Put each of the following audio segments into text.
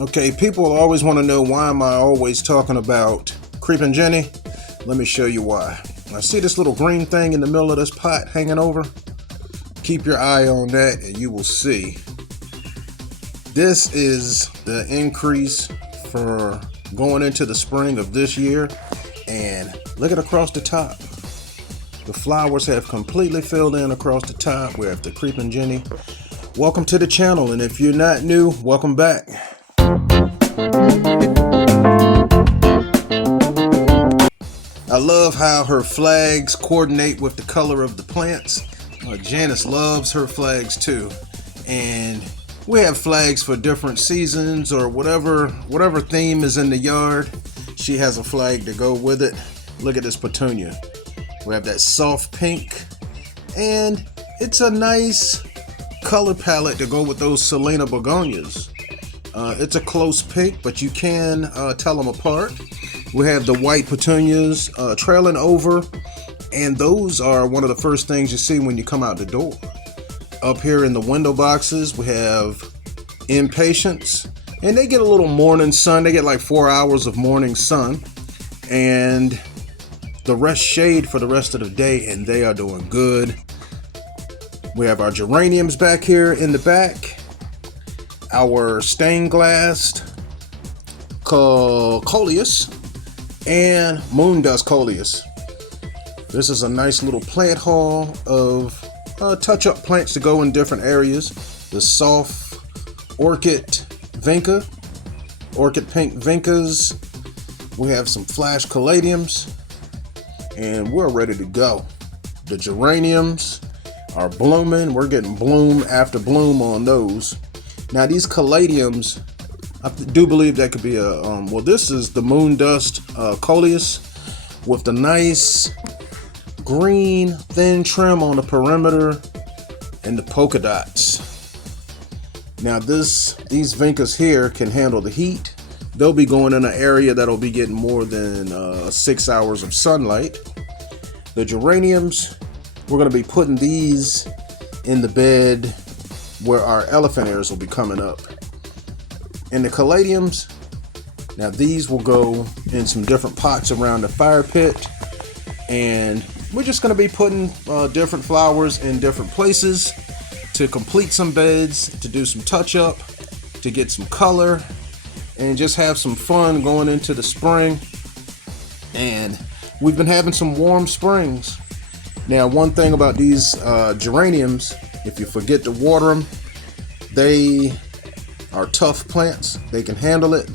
Okay, people always want to know why am I always talking about Creeping Jenny? Let me show you why. I see this little green thing in the middle of this pot hanging over. Keep your eye on that and you will see. This is the increase for going into the spring of this year. And look at across the top. The flowers have completely filled in across the top. We have the Creeping Jenny. Welcome to the channel, and if you're not new, welcome back. I love how her flags coordinate with the color of the plants. Janice loves her flags too. And we have flags for different seasons or whatever theme is in the yard. She has a flag to go with it. Look at this petunia. We have that soft pink, and it's a nice color palette to go with those Selena begonias. It's a close pink, but you can tell them apart. We have the white petunias trailing over, and those are one of the first things you see when you come out the door. Up here in the window boxes, we have Impatiens, and they get a little morning sun. They get like 4 hours of morning sun, and the rest shade for the rest of the day, and they are doing good. We have our geraniums back here in the back, our stained glass coleus, and moon dust coleus. This is a nice little plant haul of touch-up plants to go in different areas. The soft orchid vinca, orchid pink vincas. We have some flash caladiums, and we're ready to go. The geraniums are blooming. We're getting bloom after bloom on those. Now these caladiums, I do believe that could be a well, this is the moon dust coleus with the nice green thin trim on the perimeter and the polka dots. Now these vincas here can handle the heat. They'll be going in an area that'll be getting more than 6 hours of sunlight. The geraniums, we're going to be putting these in the bed where our elephant ears will be coming up. And the caladiums, now these will go in some different pots around the fire pit, and we're just going to be putting different flowers in different places to complete some beds, to do some touch up, to get some color, and just have some fun going into the spring. And we've been having some warm springs. Now, one thing about these geraniums, if you forget to water them, they are tough plants. They can handle it,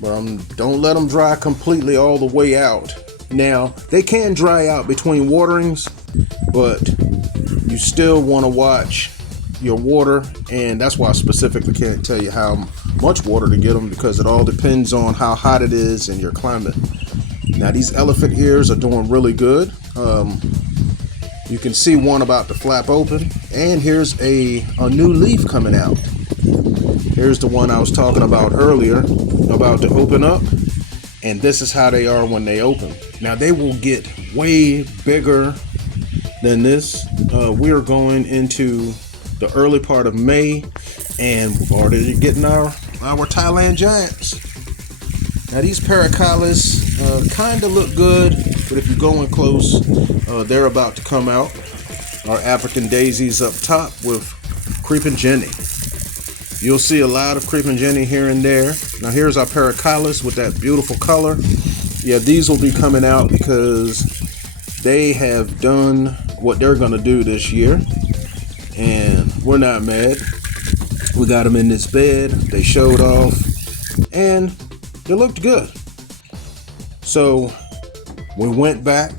but don't let them dry completely all the way out. Now, they can dry out between waterings, but you still want to watch your water, and that's why I specifically can't tell you how much water to get them, because it all depends on how hot it is in your climate. Now these elephant ears are doing really good. You can see one about to flap open, and here's a new leaf coming out. Here's the one I was talking about earlier, about to open up, and this is how they are when they open. Now they will get way bigger than this. We're going into the early part of May, and we're already getting our Thailand giants. Now these Paracalis kind of look good, but if you're going close, they're about to come out. Our African daisies up top with Creeping Jenny. You'll see a lot of Creeping Jenny here and there. Now here's our Paracalis with that beautiful color. Yeah, these will be coming out because they have done what they're going to do this year, and we're not mad. We got them in this bed. They showed off, and they looked good. So we went back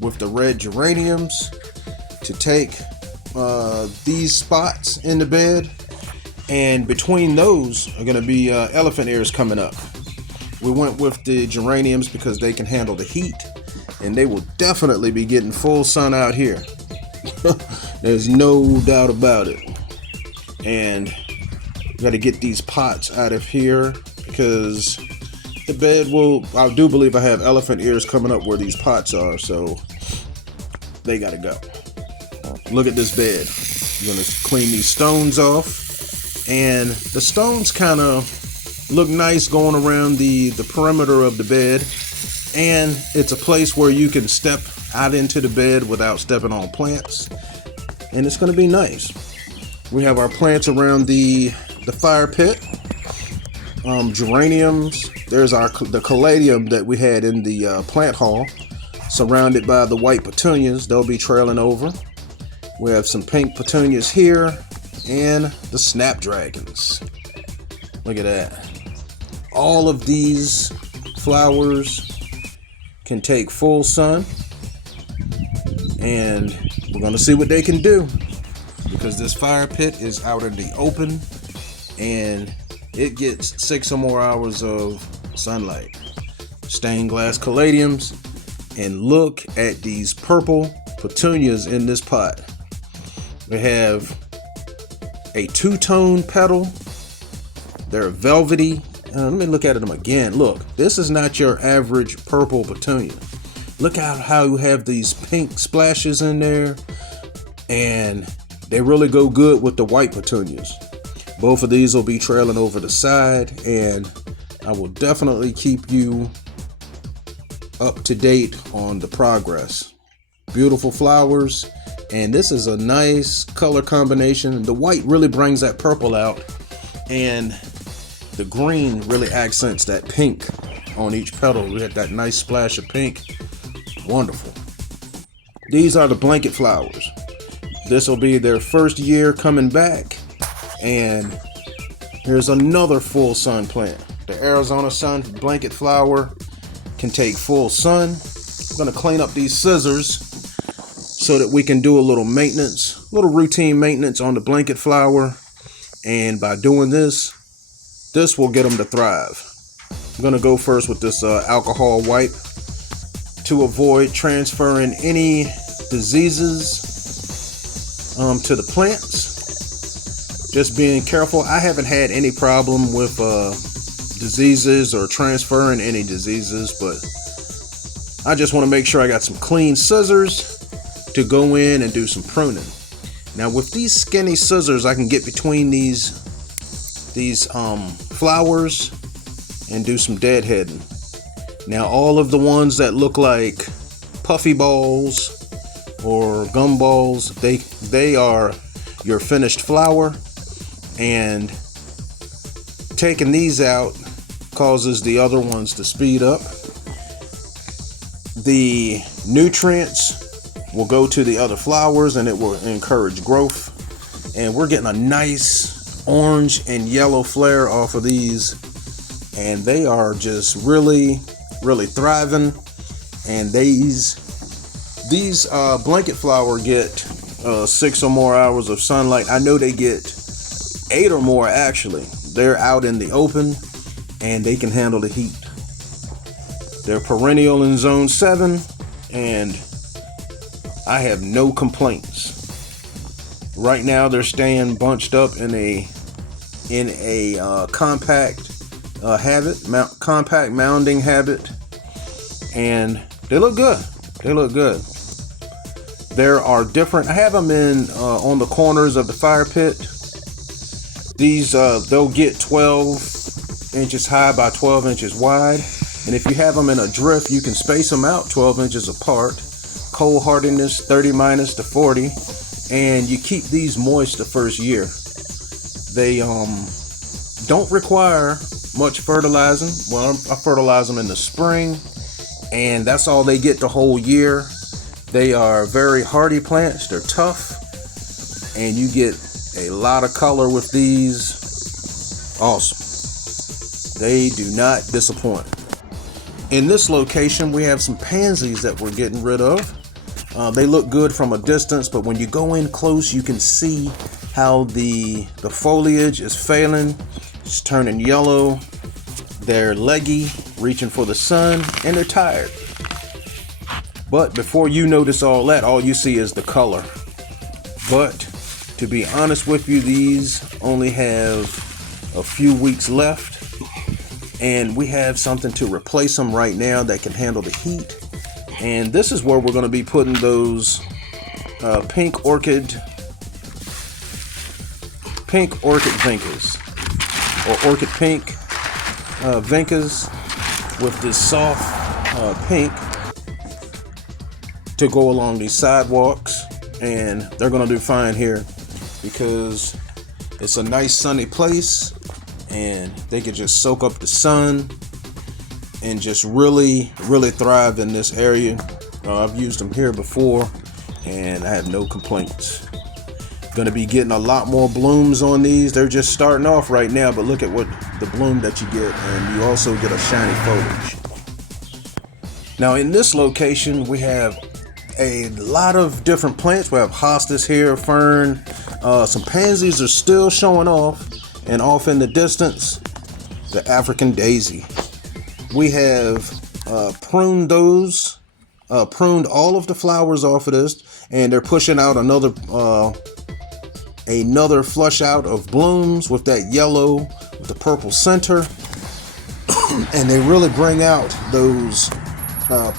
with the red geraniums to take these spots in the bed, and between those are going to be elephant ears coming up. We went with the geraniums because they can handle the heat, and they will definitely be getting full sun out here. There's no doubt about it. And got to get these pots out of here because the bed will, I do believe I have elephant ears coming up where these pots are, so they got to go. Look at this bed. I'm going to clean these stones off, And the stones kind of look nice going around the perimeter of the bed. And it's a place where you can step out into the bed without stepping on plants. And it's going to be nice. We have our plants around the fire pit. Geraniums. There's the caladium that we had in the plant hall, surrounded by the white petunias. They'll be trailing over. We have some pink petunias here and the snapdragons. Look at that. All of these flowers can take full sun, and we're going to see what they can do, because this fire pit is out in the open and it gets 6 or more hours of sunlight. Stained glass caladiums, and look at these purple petunias in this pot. We have a two-tone petal. They're velvety. Let me look at them again. Look, this is not your average purple petunia. Look at how you have these pink splashes in there, and they really go good with the white petunias. Both of these will be trailing over the side, and I will definitely keep you up to date on the progress. Beautiful flowers, and this is a nice color combination. The white really brings that purple out, and the green really accents that pink on each petal. We had that nice splash of pink. Wonderful. These are the blanket flowers. This will be their first year coming back. And here's another full sun plant. The Arizona sun blanket flower can take full sun. I'm going to clean up these scissors so that we can do a little maintenance, little routine maintenance on the blanket flower. And by doing this will get them to thrive. I'm going to go first with this alcohol wipe to avoid transferring any diseases to the plants. Just being careful. I haven't had any problem with diseases or transferring any diseases, but I just want to make sure I got some clean scissors to go in and do some pruning. Now with these skinny scissors, I can get between these flowers and do some deadheading. Now all of the ones that look like puffy balls or gum balls, they are your finished flower, and taking these out causes the other ones to speed up. The nutrients will go to the other flowers and it will encourage growth. And we're getting a nice orange and yellow flare off of these, and they are just really thriving. And these blanket flower get 6 or more hours of sunlight. I know they get 8 or more actually. They're out in the open and they can handle the heat. They're perennial in zone 7, and I have no complaints. Right now they're staying bunched up in a compact compact mounding habit, and they look good. There are different, I have them in on the corners of the fire pit. These they'll get 12 inches high by 12 inches wide, and if you have them in a drift, you can space them out 12 inches apart. Cold hardiness 30 minus to 40, and you keep these moist the first year. They don't require much fertilizing. Well, I fertilize them in the spring, and that's all they get the whole year. They are very hardy plants. They're tough, and you get a lot of color with these. Awesome. They do not disappoint. In this location, we have some pansies that we're getting rid of. They look good from a distance, but when you go in close, you can see how the foliage is failing. It's turning yellow. They're leggy, reaching for the sun, and they're tired. But before you notice all that, all you see is the color. But to be honest with you, these only have a few weeks left, and we have something to replace them right now that can handle the heat. And this is where we're going to be putting those pink orchid pink orchid vincas, or orchid pink vincas with this soft pink to go along these sidewalks, and they're gonna do fine here because it's a nice sunny place and they could just soak up the sun and just really thrive in this area. I've used them here before and I have no complaints. Gonna be getting a lot more blooms on these. They're just starting off right now, but look at what the bloom that you get, and you also get a shiny foliage. Now in this location we have a lot of different plants. We have hostas here, fern, some pansies are still showing off, and off in the distance, the African daisy. We have pruned all of the flowers off of this, and they're pushing out another flush out of blooms with that yellow with the purple center, and they really bring out those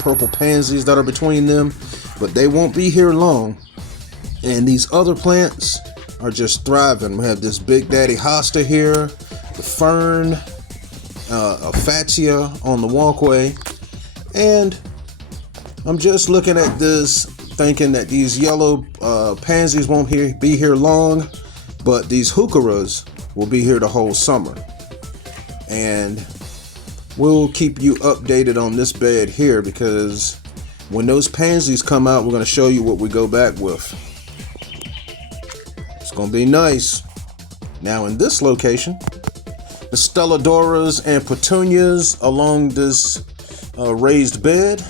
purple pansies that are between them. But they won't be here long, and these other plants are just thriving. We have this Big Daddy hosta here, the fern, a fatsia on the walkway, and I'm just looking at this thinking that these yellow pansies won't be here long, but these heucheras will be here the whole summer, and we'll keep you updated on this bed here, because when those pansies come out, we're going to show you what we go back with. It's going to be nice. Now in this location, the stelladoras and petunias along this raised bed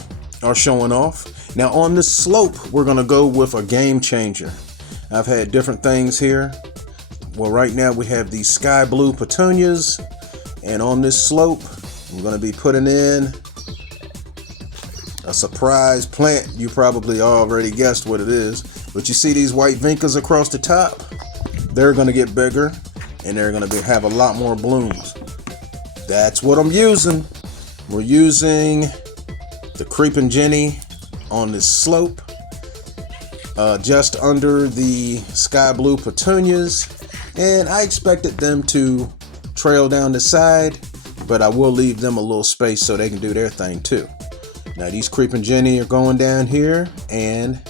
are showing off. Now on this slope, we're going to go with a game changer. I've had different things here. Well, right now we have these sky blue petunias, and on this slope, I'm going to be putting in a surprise plant. You probably already guessed what it is, but you see these white vincas across the top? They're going to get bigger, and they're going to have a lot more blooms. That's what I'm using. We're using the Creeping Jenny on this slope, just under the sky blue petunias, and I expected them to trail down the side, but I will leave them a little space so they can do their thing too. Now these Creeping Jenny are going down here, and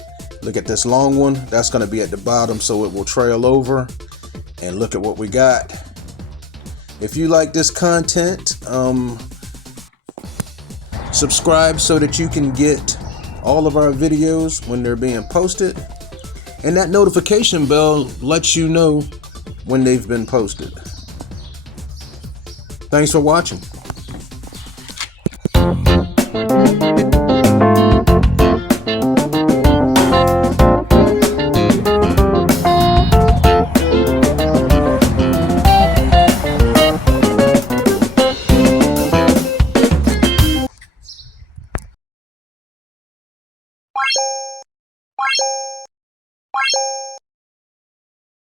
look at this long one. That's going to be at the bottom, so it will trail over. And look at what we got. If you like this content, subscribe so that you can get all of our videos when they're being posted. And that notification bell lets you know when they've been posted. Thanks for watching.